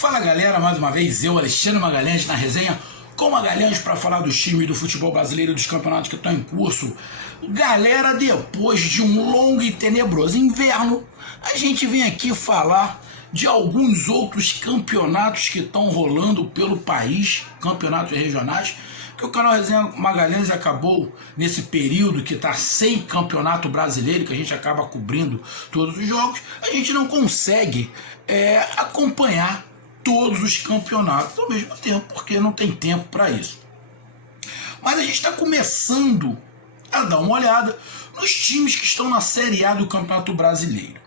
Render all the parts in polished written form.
Fala galera, mais uma vez eu, Alexandre Magalhães, na resenha com Magalhães para falar dos times do futebol brasileiro e dos campeonatos que estão em curso. Galera, depois de um longo e tenebroso inverno, a gente vem aqui falar de alguns outros campeonatos que estão rolando pelo país, campeonatos regionais, que o canal Resenha Magalhães acabou nesse período que está sem campeonato brasileiro, que a gente acaba cobrindo todos os jogos, a gente não consegue acompanhar todos os campeonatos ao mesmo tempo, porque não tem tempo para isso. Mas a gente está começando a dar uma olhada nos times que estão na Série A do Campeonato Brasileiro.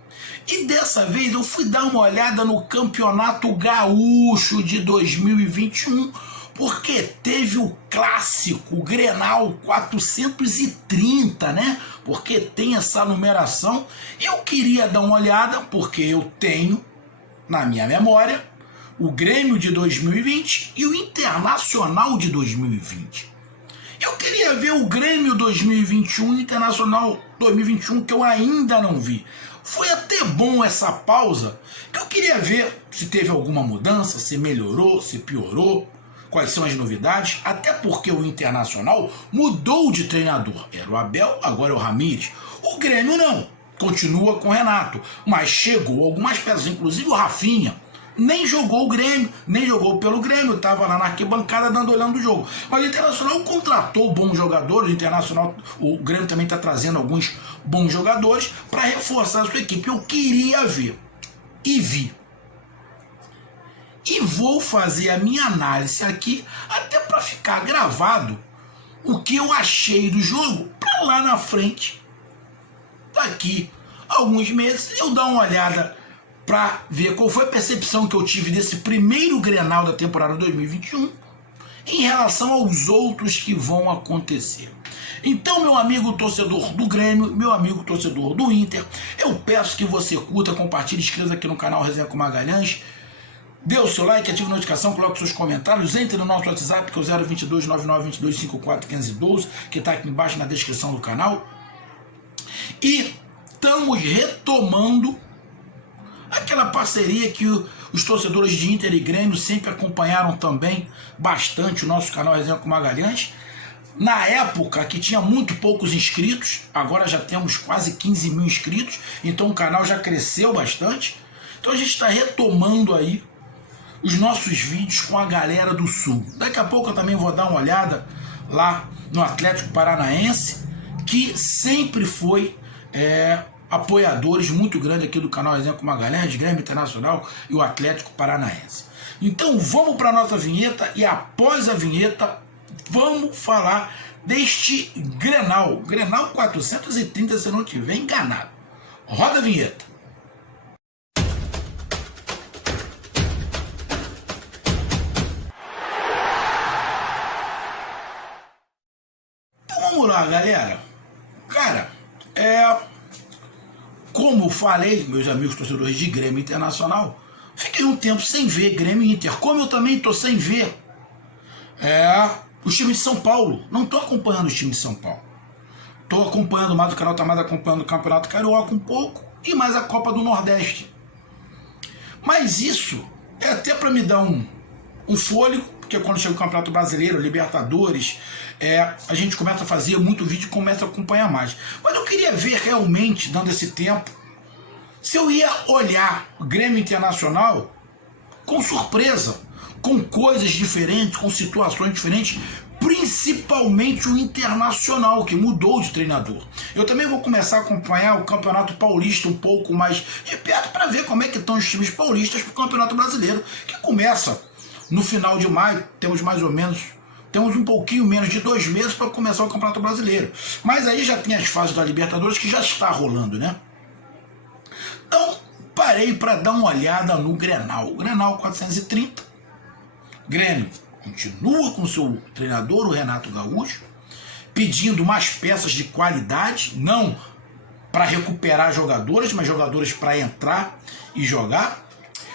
E dessa vez eu fui dar uma olhada no Campeonato Gaúcho de 2021, porque teve o clássico, o Grenal 430, né? Porque tem essa numeração. Eu queria dar uma olhada, porque eu tenho na minha memória o Grêmio de 2020 e o Internacional de 2020. Eu queria ver o Grêmio 2021 e o Internacional 2021, que eu ainda não vi. Foi até bom essa pausa, que eu queria ver se teve alguma mudança, se melhorou, se piorou, quais são as novidades, até porque o Internacional mudou de treinador. Era o Abel, agora é o Ramires. O Grêmio não, continua com o Renato, mas chegou algumas peças, inclusive o Rafinha. Nem jogou o Grêmio, nem jogou pelo Grêmio, estava lá na arquibancada olhando o jogo. Mas o Internacional contratou bons jogadores, o Grêmio também está trazendo alguns bons jogadores para reforçar a sua equipe. Eu queria ver e vi. E vou fazer a minha análise aqui, até para ficar gravado o que eu achei do jogo, para lá na frente, daqui a alguns meses, eu dar uma olhada para ver qual foi a percepção que eu tive desse primeiro Grenal da temporada 2021 em relação aos outros que vão acontecer. Então, meu amigo torcedor do Grêmio, meu amigo torcedor do Inter, eu peço que você curta, compartilhe, inscreva aqui no canal Resenha com Magalhães, dê o seu like, ative a notificação, coloque seus comentários, entre no nosso WhatsApp, que é o 022 9922 54 1512, que está aqui embaixo na descrição do canal. E estamos retomando aquela parceria que os torcedores de Inter e Grêmio sempre acompanharam também bastante o nosso canal Resenha com Magalhães. Na época que tinha muito poucos inscritos, agora já temos quase 15 mil inscritos, então o canal já cresceu bastante. Então a gente está retomando aí os nossos vídeos com a galera do Sul. Daqui a pouco eu também vou dar uma olhada lá no Atlético Paranaense, que sempre foi apoiadores muito grandes aqui do canal Resenha com Magalhães, Grêmio Internacional e o Atlético Paranaense. Então vamos para a nossa vinheta e após a vinheta vamos falar deste Grenal 430, se eu não estiver enganado. Roda a vinheta. Então vamos lá, galera. Cara, como falei, meus amigos torcedores de Grêmio Internacional, fiquei um tempo sem ver Grêmio e Inter. Como eu também estou sem ver os times de São Paulo. Não estou acompanhando os times de São Paulo. Estou acompanhando mais, o canal está mais acompanhando o Campeonato Carioca um pouco e mais a Copa do Nordeste. Mas isso é até para me dar um fôlego, porque quando chega o Campeonato Brasileiro, Libertadores, a gente começa a fazer muito vídeo e começa a acompanhar mais. Mas eu queria ver realmente, dando esse tempo, se eu ia olhar o Grêmio Internacional com surpresa, com coisas diferentes, com situações diferentes, principalmente o Internacional, que mudou de treinador. Eu também vou começar a acompanhar o Campeonato Paulista um pouco mais de perto para ver como é que estão os times paulistas para o Campeonato Brasileiro, que começa no final de maio. Temos um pouquinho menos de 2 meses para começar o Campeonato Brasileiro. Mas aí já tem as fases da Libertadores que já está rolando, né? Então, parei para dar uma olhada no Grenal. O Grenal 430. Grêmio continua com seu treinador, o Renato Gaúcho, pedindo mais peças de qualidade, não para recuperar jogadores, mas jogadores para entrar e jogar.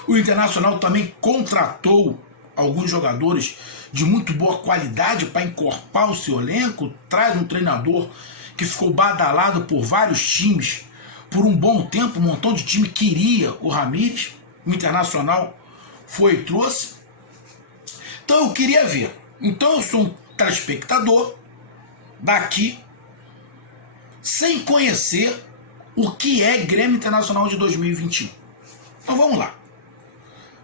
O Internacional também contratou alguns jogadores de muito boa qualidade para encorpar o seu elenco, traz um treinador que ficou badalado por vários times por um bom tempo, um montão de time queria o Ramires. O Internacional foi e trouxe. Então eu queria ver. Então eu sou um telespectador daqui, sem conhecer o que é Grêmio Internacional de 2021. Então vamos lá.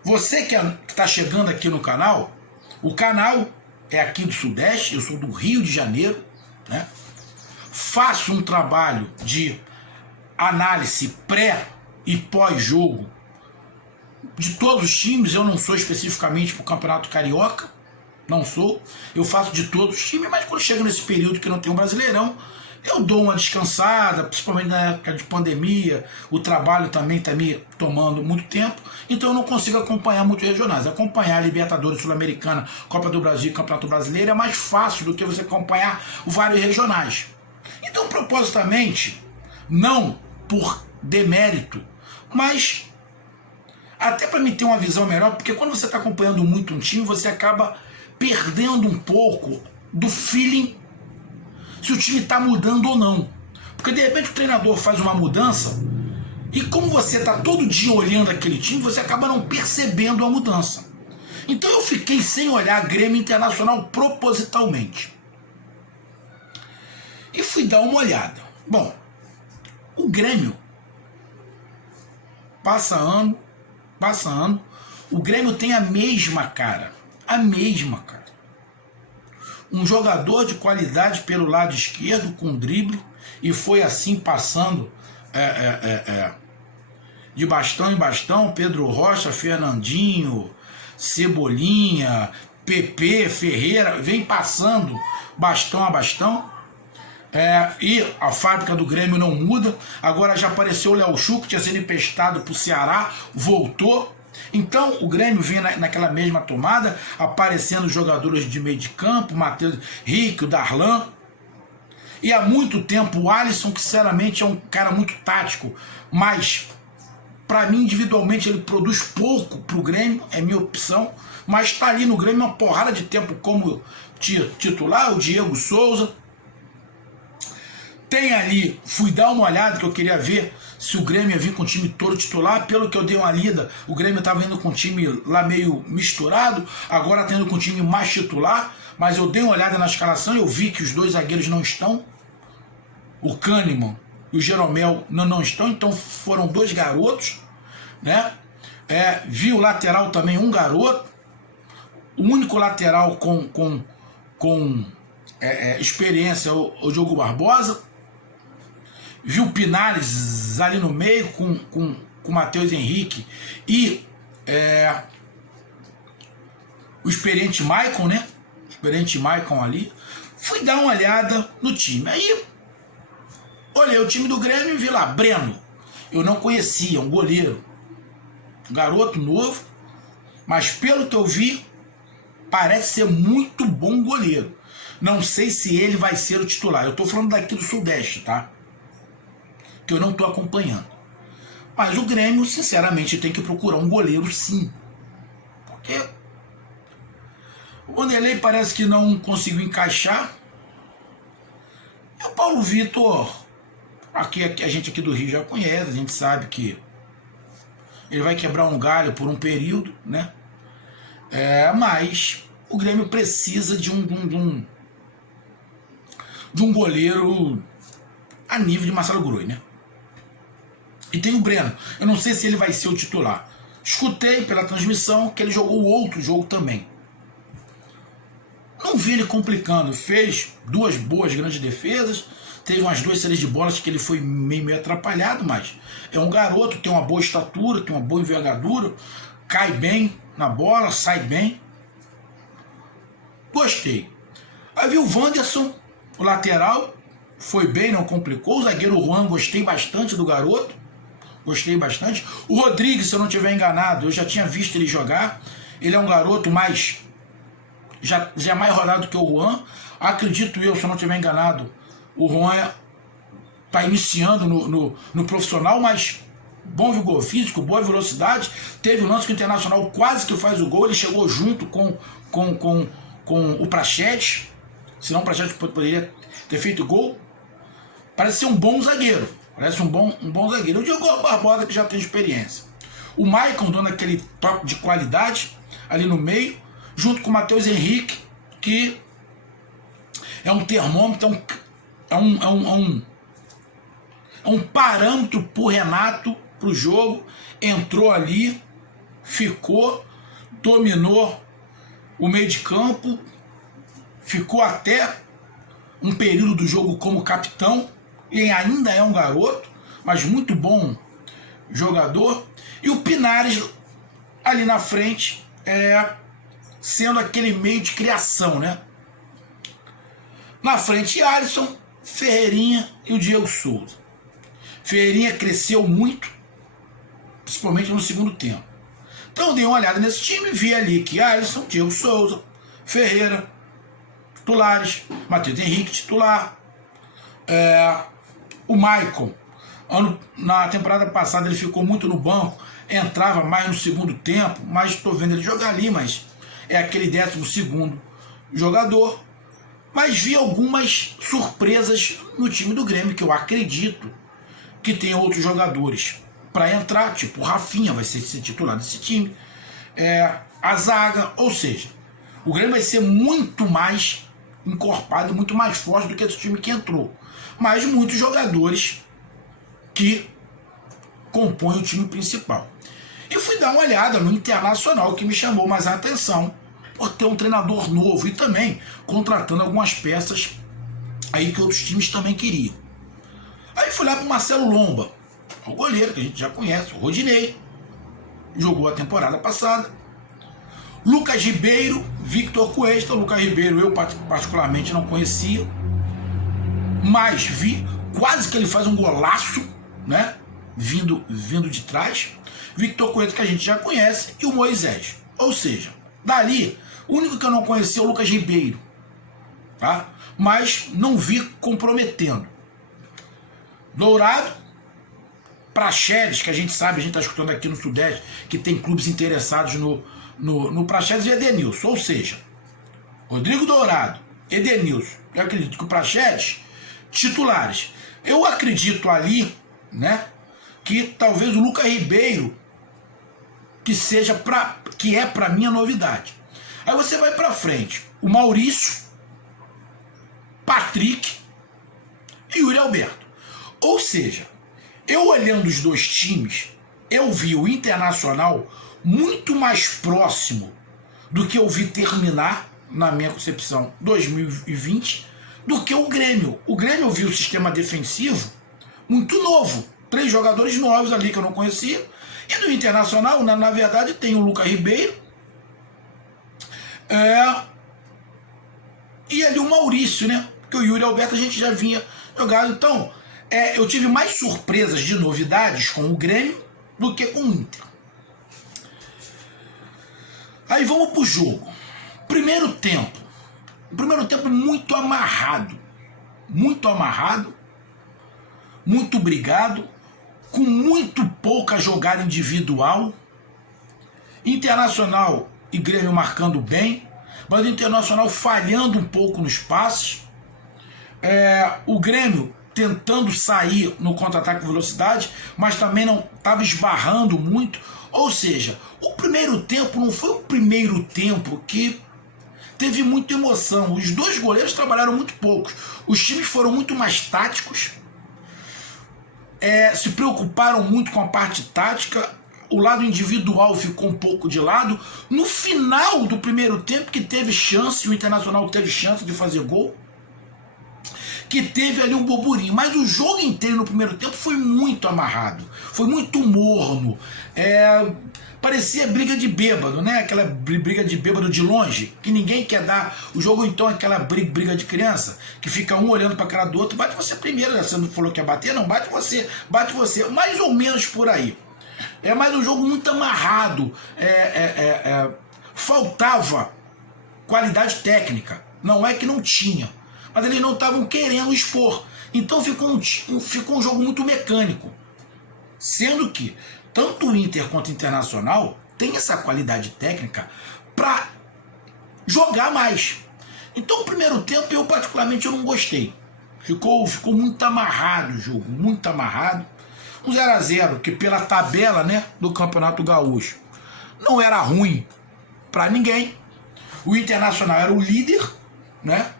Você que está chegando aqui no canal, o canal é aqui do Sudeste, eu sou do Rio de Janeiro, né? Faço um trabalho de análise pré e pós-jogo de todos os times. Eu não sou especificamente para o Campeonato Carioca, não sou. Eu faço de todos os times, mas quando chega nesse período que não tem um Brasileirão, eu dou uma descansada, principalmente na época de pandemia. O trabalho também está me tomando muito tempo, então eu não consigo acompanhar muitos regionais. Acompanhar a Libertadores, Sul-Americana, Copa do Brasil e Campeonato Brasileiro é mais fácil do que você acompanhar vários regionais. Então, propositamente, não por demérito, mas até para me ter uma visão melhor, porque quando você está acompanhando muito um time, você acaba perdendo um pouco do feeling se o time está mudando ou não. Porque de repente o treinador faz uma mudança e como você está todo dia olhando aquele time, você acaba não percebendo a mudança. Então eu fiquei sem olhar Grêmio Internacional propositalmente. E fui dar uma olhada. Bom, o Grêmio passa ano, o Grêmio tem a mesma cara. A mesma cara. Um jogador de qualidade pelo lado esquerdo com drible e foi assim passando de bastão em bastão. Pedro Rocha, Fernandinho, Cebolinha, PP, Ferreira, vem passando bastão a bastão. E a fábrica do Grêmio não muda. Agora já apareceu o Léo Chu, que tinha sido emprestado para o Ceará, voltou. Então o Grêmio vem naquela mesma tomada, aparecendo jogadores de meio de campo, Matheus Henrique, o Darlan. E há muito tempo o Alisson, que sinceramente é um cara muito tático, mas para mim individualmente ele produz pouco para o Grêmio, é minha opção, mas está ali no Grêmio uma porrada de tempo como titular, o Diego Souza. Tem ali, fui dar uma olhada que eu queria ver se o Grêmio ia vir com o time todo titular. Pelo que eu dei uma lida, o Grêmio estava indo com o time lá meio misturado, agora está indo com o time mais titular, mas eu dei uma olhada na escalação e eu vi que os dois zagueiros não estão, o Kahneman e o Jeromel não estão, então foram dois garotos, né? Vi o lateral também, um garoto, o único lateral com experiência o Diogo Barbosa. Vi o Pinares ali no meio com o Matheus Henrique e o experiente Maicon, né? O experiente Maicon ali. Fui dar uma olhada no time. Aí olhei o time do Grêmio e vi lá, Breno. Eu não conhecia, um goleiro. Um garoto novo, mas pelo que eu vi, parece ser muito bom goleiro. Não sei se ele vai ser o titular. Eu estou falando daqui do Sudeste, tá? Que eu não estou acompanhando. Mas o Grêmio, sinceramente, tem que procurar um goleiro sim. Porque o Vanderlei parece que não conseguiu encaixar. E o Paulo Vitor, aqui a gente aqui do Rio já conhece, a gente sabe que ele vai quebrar um galho por um período, né? Mas o Grêmio precisa de um goleiro a nível de Marcelo Groi, né? E tem o Breno. Eu não sei se ele vai ser o titular. Escutei pela transmissão que ele jogou outro jogo também. Não vi ele complicando. Fez duas boas grandes defesas. Teve umas duas séries de bolas que ele foi meio atrapalhado, mas é um garoto, tem uma boa estatura, tem uma boa envergadura, cai bem na bola, sai bem. Gostei. Aí vi o Wanderson, o lateral, foi bem, não complicou. O zagueiro Juan, gostei bastante do garoto. Gostei bastante. O Rodrigues, se eu não estiver enganado, eu já tinha visto ele jogar. Ele é um garoto mais... Já é mais rodado que o Juan. Acredito eu, se eu não estiver enganado, o Juan está iniciando no profissional, mas bom vigor físico, boa velocidade. Teve um lance que o Internacional quase que faz o gol. Ele chegou junto com o Praxedes. Senão o Praxedes poderia ter feito gol. Parece ser um bom zagueiro. Parece um bom zagueiro. O Diogo Barbosa, que já tem experiência. O Maicon dando aquele toque de qualidade ali no meio, junto com o Matheus Henrique, que é um termômetro, é um parâmetro pro Renato, pro jogo. Entrou ali, ficou, dominou o meio de campo, ficou até um período do jogo como capitão, e ainda é um garoto, mas muito bom jogador. E o Pinares ali na frente, sendo aquele meio de criação, né? Na frente, Alisson, Ferreirinha e o Diego Souza. Ferreirinha cresceu muito, principalmente no segundo tempo. Então eu dei uma olhada nesse time, vi ali que Alisson, Diego Souza, Ferreira, titulares, Matheus Henrique, titular, o Maicon, na temporada passada ele ficou muito no banco, entrava mais no segundo tempo, mas estou vendo ele jogar ali, mas é aquele 12º jogador. Mas vi algumas surpresas no time do Grêmio, que eu acredito que tem outros jogadores para entrar, tipo o Rafinha vai ser titular desse time, a zaga, ou seja, o Grêmio vai ser muito mais encorpado, muito mais forte do que esse time que entrou, mas muitos jogadores que compõem o time principal. E fui dar uma olhada no Internacional, que me chamou mais a atenção por ter um treinador novo e também contratando algumas peças aí que outros times também queriam. Aí fui lá pro Marcelo Lomba, o goleiro que a gente já conhece, o Rodinei, jogou a temporada passada. Lucas Ribeiro, Victor Cuesta. O Lucas Ribeiro eu particularmente não conhecia, mas vi quase que ele faz um golaço, né? Vindo de trás. Victor Cuesta, que a gente já conhece, e o Moisés. Ou seja, dali, o único que eu não conhecia é o Lucas Ribeiro, tá? Mas não vi comprometendo. Dourado, Praxedes, que a gente sabe, a gente está escutando aqui no Sudeste, que tem clubes interessados no Praxedes, e Edenilson. Ou seja, Rodrigo Dourado, Edenilson, eu acredito que o Praxedes, titulares. Eu acredito ali, né, que talvez o Lucas Ribeiro, que é para mim a novidade. Aí você vai para frente, o Maurício, Patrick e Yuri Alberto. Ou seja, eu olhando os dois times, eu vi o Internacional muito mais próximo do que eu vi terminar, na minha concepção, 2020, do que o Grêmio. O Grêmio eu vi o sistema defensivo muito novo. 3 jogadores novos ali que eu não conhecia. E no Internacional, na verdade, tem o Lucas Ribeiro e ali o Maurício, né? Porque o Yuri Alberto a gente já vinha jogado. Então, eu tive mais surpresas de novidades com o Grêmio do que com o Inter. Aí vamos pro jogo. Primeiro tempo muito amarrado, muito brigado, com muito pouca jogada individual. Internacional e Grêmio marcando bem, mas o Internacional falhando um pouco nos passes. O Grêmio tentando sair no contra-ataque com velocidade, mas também não estava esbarrando muito. Ou seja, o primeiro tempo não foi o primeiro tempo que teve muita emoção. Os dois goleiros trabalharam muito pouco. Os times foram muito mais táticos, se preocuparam muito com a parte tática. O lado individual ficou um pouco de lado. No final do primeiro tempo, que teve chance, o Internacional teve chance de fazer gol, que teve ali um burburinho, mas o jogo inteiro no primeiro tempo foi muito amarrado, foi muito morno, parecia briga de bêbado, né? Aquela briga de bêbado de longe, que ninguém quer dar. O jogo então é aquela briga de criança, que fica um olhando para a cara do outro, bate você primeiro, você não falou que ia bater, não, bate você, mais ou menos por aí. Mas um jogo muito amarrado, faltava qualidade técnica, não é que não tinha, mas eles não estavam querendo expor. Então ficou um jogo muito mecânico. Sendo que tanto o Inter quanto o Internacional tem essa qualidade técnica para jogar mais. Então o primeiro tempo eu particularmente não gostei. Ficou muito amarrado o jogo, muito amarrado. Um 0x0 que pela tabela, né, do Campeonato Gaúcho não era ruim para ninguém. O Internacional era o líder, né?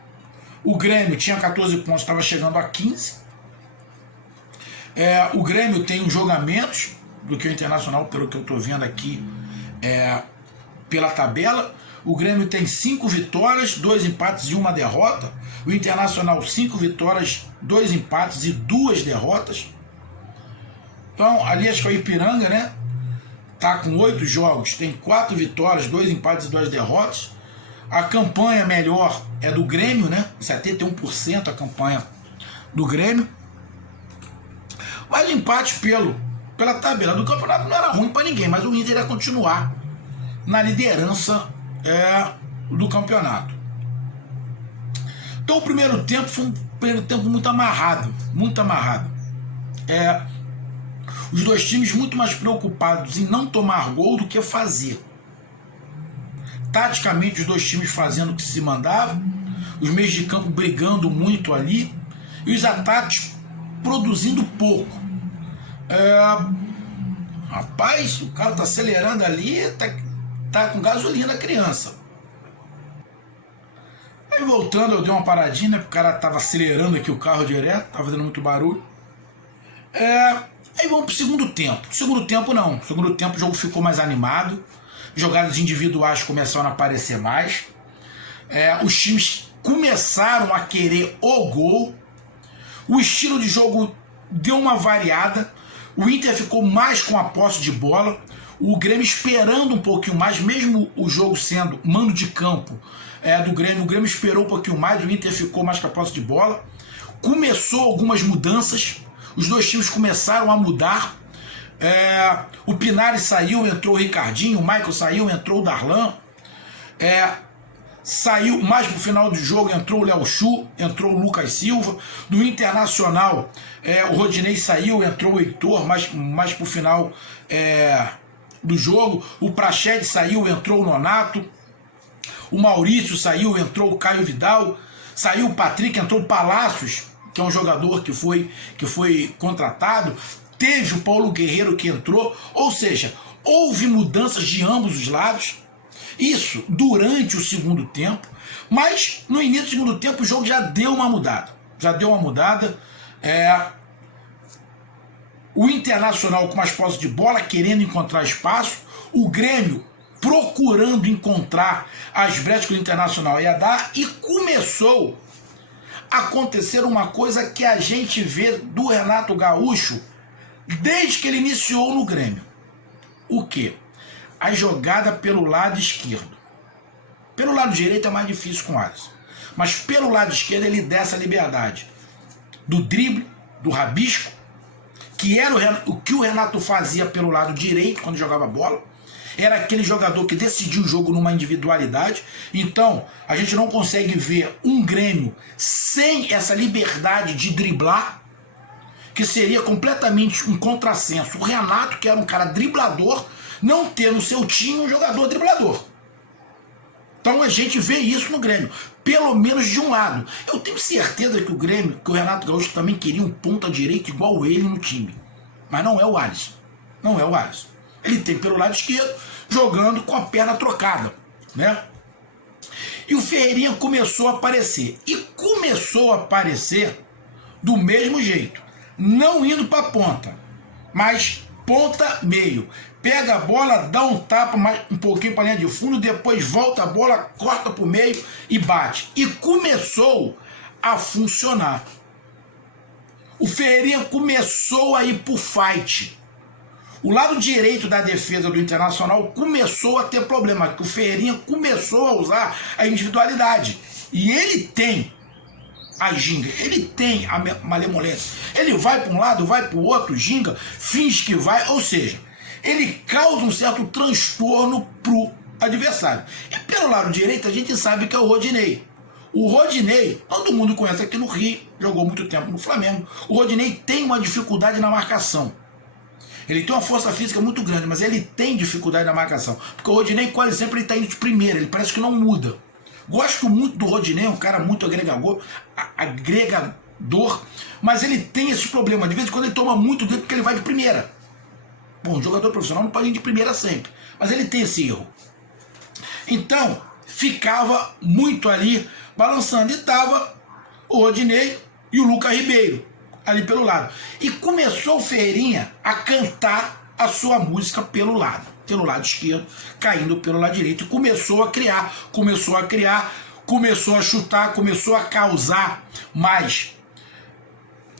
O Grêmio tinha 14 pontos, estava chegando a 15. O Grêmio tem um jogo a menos do que o Internacional, pelo que eu estou vendo aqui, pela tabela. O Grêmio tem 5 vitórias, 2 empates e 1 derrota. O Internacional 5 vitórias, 2 empates e 2 derrotas. Então, ali acho que é o Ipiranga, né? Tá com 8 jogos, tem 4 vitórias, 2 empates e 2 derrotas. A campanha melhor é do Grêmio, né? 71% a campanha do Grêmio. Mas o empate pela tabela do campeonato não era ruim para ninguém, mas o Inter ia continuar na liderança do campeonato. Então o primeiro tempo foi um primeiro tempo muito amarrado, muito amarrado. Os dois times muito mais preocupados em não tomar gol do que fazer. Taticamente, os dois times fazendo o que se mandava, os meios de campo brigando muito ali, e os ataques produzindo pouco. Rapaz, o cara tá acelerando ali, tá com gasolina, criança. Aí voltando, eu dei uma paradinha, né, porque o cara tava acelerando aqui o carro direto, tava fazendo muito barulho. Aí vamos pro segundo tempo. Segundo tempo não. Segundo tempo o jogo ficou mais animado. Jogadas individuais começaram a aparecer mais. Os times começaram a querer o gol. O estilo de jogo deu uma variada. O Inter ficou mais com a posse de bola. O Grêmio esperando um pouquinho mais, mesmo o jogo sendo mando de campo do Grêmio. O Grêmio esperou um pouquinho mais, o Inter ficou mais com a posse de bola. Começou algumas mudanças. Os dois times começaram a mudar. O Pinares saiu, entrou o Ricardinho. O Michael saiu, entrou o Darlan. Saiu mais pro final do jogo, entrou o Léo Chu, entrou o Lucas Silva. Do Internacional, o Rodinei saiu, entrou o Heitor, mais pro final do jogo. O Praxedes saiu, entrou o Nonato. O Maurício saiu, entrou o Caio Vidal. Saiu o Patrick, entrou o Palácios, que é um jogador que foi contratado. Teve o Paulo Guerreiro que entrou. Ou seja, houve mudanças de ambos os lados. Isso durante o segundo tempo. Mas no início do segundo tempo o jogo já deu uma mudada. O Internacional com mais posse de bola, querendo encontrar espaço. O Grêmio procurando encontrar as brechas que o Internacional ia dar. E começou a acontecer uma coisa que a gente vê do Renato Gaúcho desde que ele iniciou no Grêmio. O quê? A jogada pelo lado esquerdo. Pelo lado direito é mais difícil com o Alisson. Mas pelo lado esquerdo ele dá essa liberdade do drible, do rabisco, que era o que o Renato fazia pelo lado direito quando jogava bola. Era aquele jogador que decidia o jogo numa individualidade. Então, a gente não consegue ver um Grêmio sem essa liberdade de driblar, que seria completamente um contrassenso. O Renato, que era um cara driblador, não ter no seu time um jogador driblador. Então a gente vê isso no Grêmio, pelo menos de um lado. Eu tenho certeza que o Renato Gaúcho também queria um ponta direito igual ele no time. Mas não é o Alisson. Não é o Alisson. Ele tem pelo lado esquerdo, jogando com a perna trocada, né? E o Ferreirinha começou a aparecer. E começou a aparecer do mesmo jeito. Não indo para a ponta, mas ponta meio. Pega a bola, dá um tapa mais, um pouquinho para a linha de fundo, depois volta a bola, corta para o meio e bate. E começou a funcionar. O Ferreirinha começou a ir pro fight. O lado direito da defesa do Internacional começou a ter problema, porque o Ferreirinha começou a usar a individualidade. E ele tem a ginga, ele tem a malemolência. Ele vai para um lado, vai para o outro, ginga, finge que vai, ou seja, ele causa um certo transtorno pro adversário. E pelo lado direito a gente sabe que é o Rodinei. O Rodinei, todo mundo conhece aqui no Rio, jogou muito tempo no Flamengo. O Rodinei tem uma dificuldade na marcação. Ele tem uma força física muito grande, mas ele tem dificuldade na marcação. Porque o Rodinei quase sempre está indo de primeira, ele parece que não muda. Gosto muito do Rodinei, é um cara muito agregador, agrega jogador, mas ele tem esse problema. De vez em quando ele toma muito drible porque ele vai de primeira. Bom, um jogador profissional não pode ir de primeira sempre, mas ele tem esse erro. Então, ficava muito ali balançando. E tava o Rodinei e o Lucas Ribeiro ali pelo lado. E começou o Ferreirinha a cantar a sua música pelo lado esquerdo, caindo pelo lado direito. E começou a criar, começou a chutar, começou a causar mais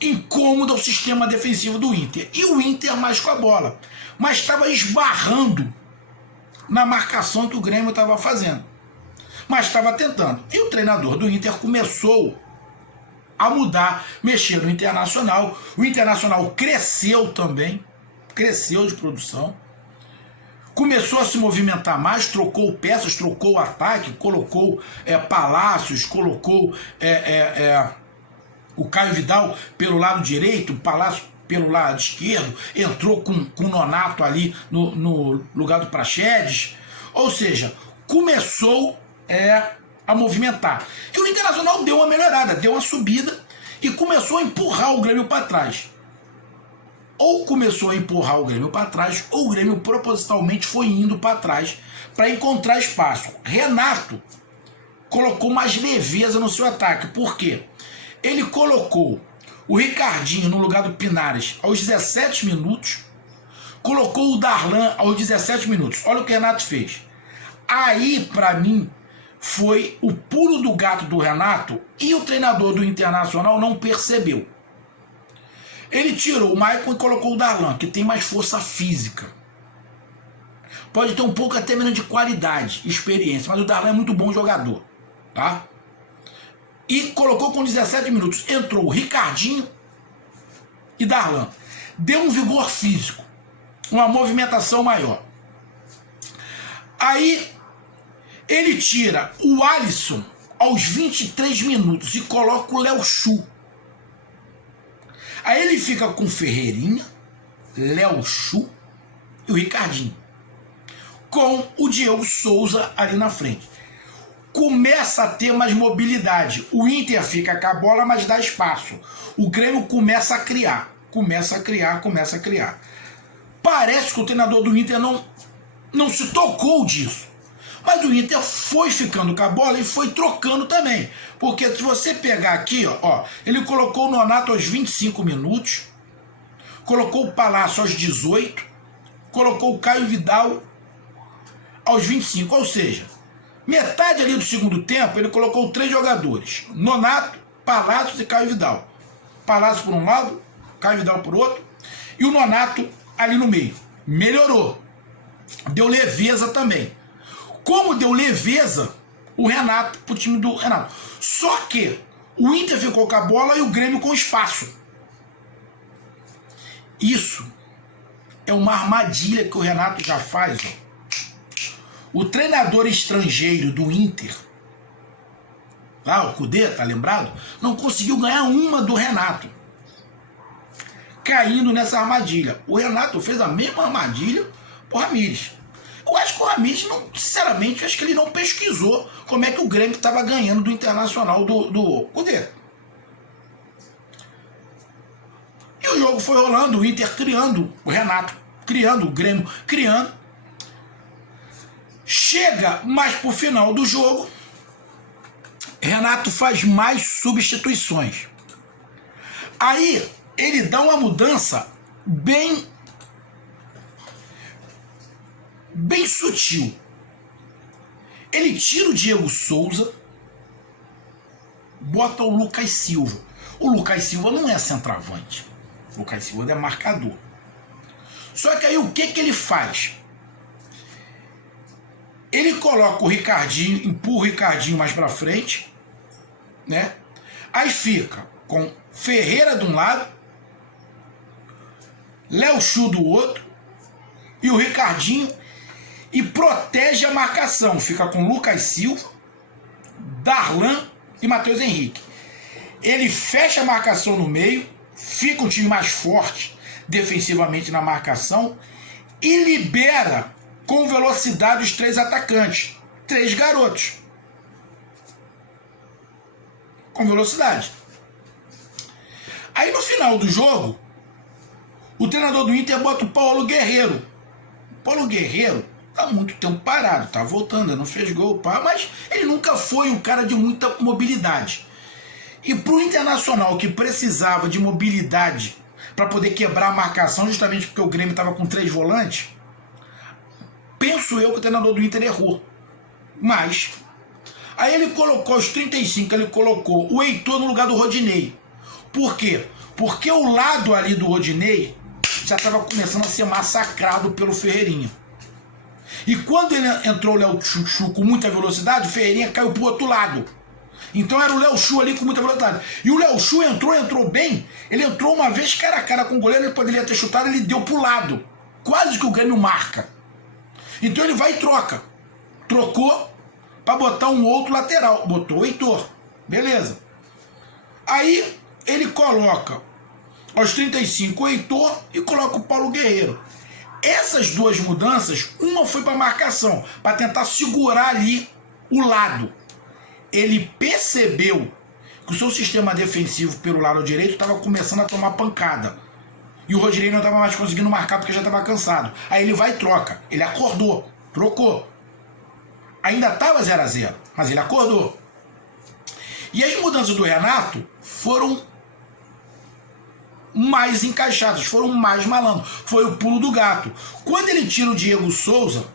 incômodo ao sistema defensivo do Inter. E o Inter mais com a bola, mas estava esbarrando na marcação que o Grêmio estava fazendo. Mas estava tentando. E o treinador do Inter começou a mudar, mexer no Internacional. O Internacional cresceu também, cresceu de produção. Começou a se movimentar mais, trocou peças, trocou o ataque, colocou Palácios, colocou o Caio Vidal pelo lado direito, o Palácio pelo lado esquerdo, entrou com o Nonato ali no lugar do Praxedes. Ou seja, começou a movimentar. E o Internacional deu uma melhorada, deu uma subida e começou a empurrar o Grêmio para trás. Ou começou a empurrar o Grêmio para trás, ou o Grêmio propositalmente foi indo para trás para encontrar espaço. Renato colocou mais leveza no seu ataque. Por quê? Ele colocou o Ricardinho no lugar do Pinares aos 17 minutos, colocou o Darlan aos 17 minutos. Olha o que o Renato fez. Aí, para mim, foi o pulo do gato do Renato e o treinador do Internacional não percebeu. Ele tirou o Maicon e colocou o Darlan, que tem mais força física. Pode ter um pouco até menos de qualidade, experiência, mas o Darlan é muito bom jogador, tá? E colocou com 17 minutos. Entrou o Ricardinho e Darlan. Deu um vigor físico, uma movimentação maior. Aí ele tira o Alisson aos 23 minutos e coloca o Léo Chu. Aí ele fica com Ferreirinha, Léo Chu e o Ricardinho, com o Diego Souza ali na frente. Começa a ter mais mobilidade. O Inter fica com a bola, mas dá espaço. O Grêmio começa a criar. Parece que o treinador do Inter não se tocou disso. Mas o Inter foi ficando com a bola e foi trocando também. Porque se você pegar aqui, ó, ele colocou o Nonato aos 25 minutos, colocou o Palácio aos 18, colocou o Caio Vidal aos 25. Ou seja, metade ali do segundo tempo, ele colocou 3 jogadores. Nonato, Palácio e Caio Vidal. Palácio por um lado, Caio Vidal por outro, e o Nonato ali no meio. Melhorou. Deu leveza também. Como deu leveza o Renato pro time do Renato. Só que o Inter ficou com a bola e o Grêmio com espaço. Isso é uma armadilha que o Renato já faz, ó. O treinador estrangeiro do Inter, lá o Cudê, tá lembrado? Não conseguiu ganhar uma do Renato, caindo nessa armadilha. O Renato fez a mesma armadilha pro Ramires. Eu acho que o Ramires, sinceramente, acho que ele não pesquisou como é que o Grêmio estava ganhando do Internacional do Cudê. E o jogo foi rolando, o Inter criando, o Renato criando, o Grêmio criando. Chega mais pro final do jogo, Renato faz mais substituições. Aí ele dá uma mudança bem sutil. Ele tira o Diego Souza, bota o Lucas Silva. O Lucas Silva não é centroavante. O Lucas Silva é marcador. Só que aí o que ele faz? Ele coloca o Ricardinho, empurra o Ricardinho mais pra frente, né? Aí fica com Ferreira de um lado, Léo Chu do outro e o Ricardinho, e protege a marcação. Fica com Lucas Silva, Darlan e Matheus Henrique. Ele fecha a marcação no meio, fica um time mais forte defensivamente na marcação e libera com velocidade os 3 atacantes, 3 garotos com velocidade. Aí no final do jogo, o treinador do Inter bota o Paulo Guerreiro. O Paulo Guerreiro tá muito tempo parado, tá voltando, não fez gol, pá, mas ele nunca foi um cara de muita mobilidade. E pro Internacional, que precisava de mobilidade para poder quebrar a marcação, justamente porque o Grêmio estava com 3 volantes, penso eu que o treinador do Inter errou. Mas aí ele colocou aos 35, ele colocou o Heitor no lugar do Rodinei. Por quê? Porque o lado ali do Rodinei já estava começando a ser massacrado pelo Ferreirinha. E quando ele entrou o Léo Chu com muita velocidade, o Ferreirinha caiu pro outro lado. Então era o Léo Chu ali com muita velocidade. E o Léo Chu entrou bem. Ele entrou uma vez cara a cara com o goleiro, ele poderia ter chutado, ele deu pro lado. Quase que o Grêmio marca. Então ele vai e troca. Trocou para botar um outro lateral. Botou o Heitor. Beleza. Aí ele coloca aos 35 o Heitor e coloca o Paulo Guerreiro. Essas duas mudanças, uma foi para marcação, para tentar segurar ali o lado. Ele percebeu que o seu sistema defensivo pelo lado direito estava começando a tomar pancada. E o Rodinei não estava mais conseguindo marcar porque já estava cansado. Aí ele vai e troca. Ele acordou, trocou. Ainda estava 0-0, mas ele acordou. E as mudanças do Renato foram mais encaixadas, foram mais malandros. Foi o pulo do gato. Quando ele tira o Diego Souza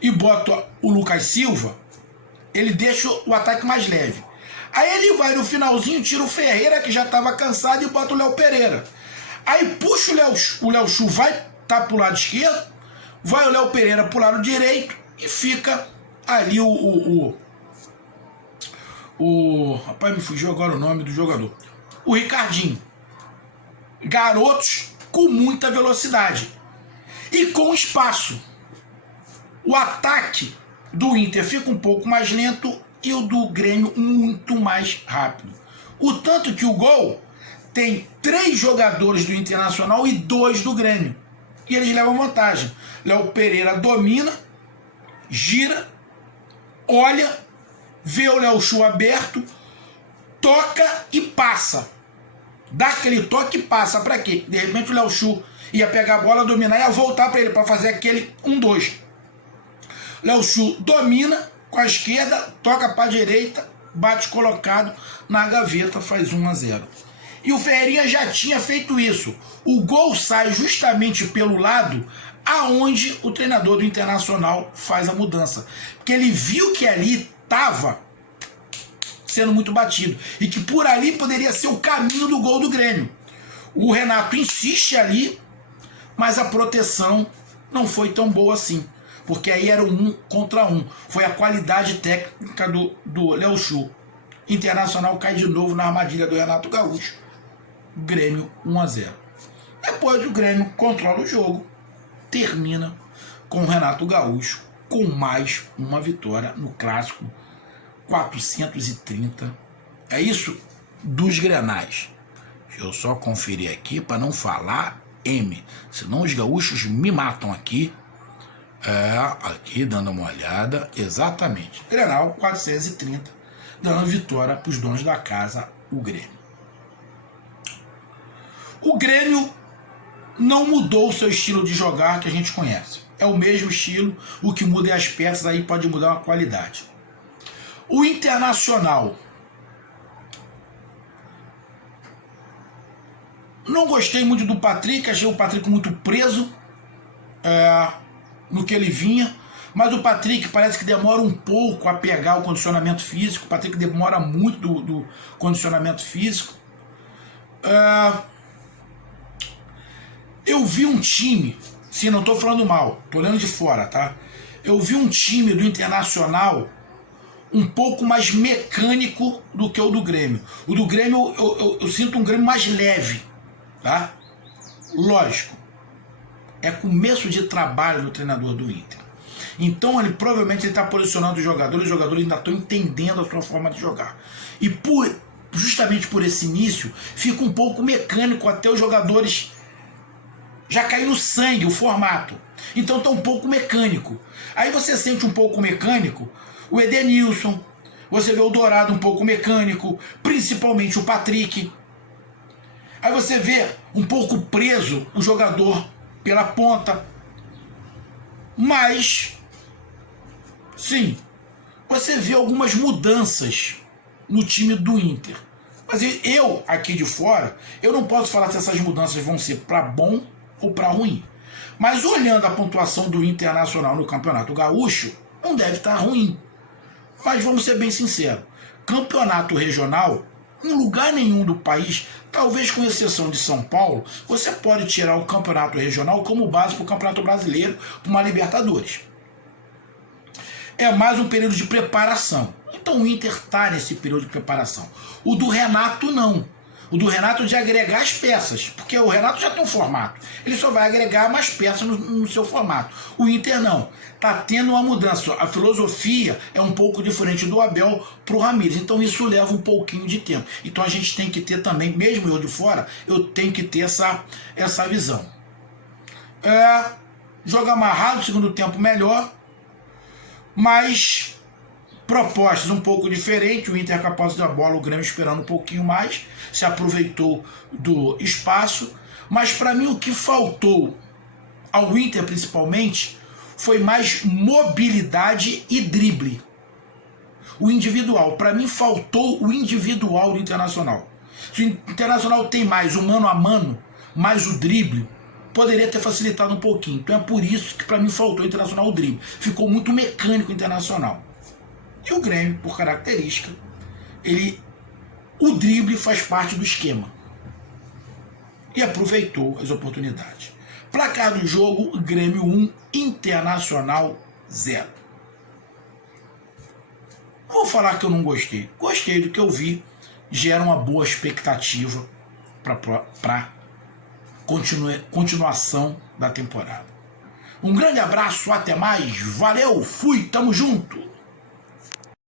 e bota o Lucas Silva, ele deixa o ataque mais leve. Aí ele vai no finalzinho, tira o Ferreira, que já estava cansado, e bota o Léo Pereira. Aí puxa o Léo Chu, vai pro lado esquerdo, vai o Léo Pereira pro lado direito e fica ali rapaz, me fugiu agora o nome do jogador. O Ricardinho. Garotos com muita velocidade e com espaço. O ataque do Inter fica um pouco mais lento e o do Grêmio muito mais rápido. O tanto que o gol tem 3 jogadores do Internacional e 2 do Grêmio. E eles levam vantagem. Léo Pereira domina, gira, olha, vê o Léo Chu aberto, toca e passa. Dá aquele toque e passa. Pra quê? De repente o Léo Chu ia pegar a bola, dominar e ia voltar para ele, para fazer aquele 1-2. Léo Chu domina com a esquerda, toca para a direita, bate colocado na gaveta, faz 1-0. E o Ferreirinha já tinha feito isso. O gol sai justamente pelo lado aonde o treinador do Internacional faz a mudança. Porque ele viu que ali estava sendo muito batido e que por ali poderia ser o caminho do gol do Grêmio. O Renato insiste ali, mas a proteção não foi tão boa assim, porque aí era 1 contra 1. Foi a qualidade técnica do Léo Chu. Internacional cai de novo na armadilha do Renato Gaúcho. Grêmio 1-0. Depois o Grêmio controla o jogo, termina com o Renato Gaúcho com mais uma vitória no clássico 430. É isso dos Grenais. Deixa eu só conferir aqui para não falar M, senão os gaúchos me matam aqui. Aqui dando uma olhada, exatamente. Grenal 430, dando vitória para os donos da casa, o Grêmio. O Grêmio não mudou o seu estilo de jogar que a gente conhece. É o mesmo estilo, o que muda é as peças, aí pode mudar uma qualidade. O Internacional, não gostei muito do Patrick, achei o Patrick muito preso no que ele vinha, mas o Patrick parece que demora um pouco a pegar o condicionamento físico. O Patrick demora muito do condicionamento físico. Eu vi um time, sim, não estou falando mal, estou olhando de fora, tá? Eu vi um time do Internacional um pouco mais mecânico do que o do Grêmio. O do Grêmio, eu sinto um Grêmio mais leve, tá? Lógico, é começo de trabalho do treinador do Inter. Então ele provavelmente está posicionando os jogadores ainda estão entendendo a sua forma de jogar. E justamente por esse início, fica um pouco mecânico até os jogadores já cair no sangue o formato. Então está um pouco mecânico. Aí você sente um pouco mecânico o Edenilson, você vê o Dourado um pouco mecânico, principalmente o Patrick. Aí você vê um pouco preso o jogador pela ponta. Mas, sim, você vê algumas mudanças no time do Inter. Mas eu, aqui de fora, eu não posso falar se essas mudanças vão ser para bom ou para ruim. Mas olhando a pontuação do Internacional no Campeonato Gaúcho, não deve estar ruim. Mas vamos ser bem sinceros. Campeonato regional, em lugar nenhum do país, talvez com exceção de São Paulo, você pode tirar o campeonato regional como base para o Campeonato Brasileiro, para uma Libertadores. É mais um período de preparação. Então o Inter está nesse período de preparação. O do Renato não. O do Renato de agregar as peças, porque o Renato já tem um formato. Ele só vai agregar mais peças no seu formato. O Inter não. Está tendo uma mudança. A filosofia é um pouco diferente do Abel para o Ramires. Então isso leva um pouquinho de tempo. Então a gente tem que ter também, mesmo eu de fora, eu tenho que ter essa visão. Jogo amarrado, segundo tempo melhor, mas propostas um pouco diferentes. O Inter capaz da bola, o Grêmio esperando um pouquinho mais, se aproveitou do espaço. Mas para mim o que faltou ao Inter principalmente foi mais mobilidade e drible. O individual, para mim faltou o individual do Internacional. Se o Internacional tem mais o mano a mano, mais o drible, poderia ter facilitado um pouquinho. Então é por isso que para mim faltou o Internacional o drible. Ficou muito mecânico o Internacional. E o Grêmio, por característica, o drible faz parte do esquema. E aproveitou as oportunidades. Placar do jogo, Grêmio 1, Internacional 0. Não vou falar que eu não gostei. Gostei do que eu vi. Gera uma boa expectativa para continuação da temporada. Um grande abraço, até mais. Valeu, fui, tamo junto.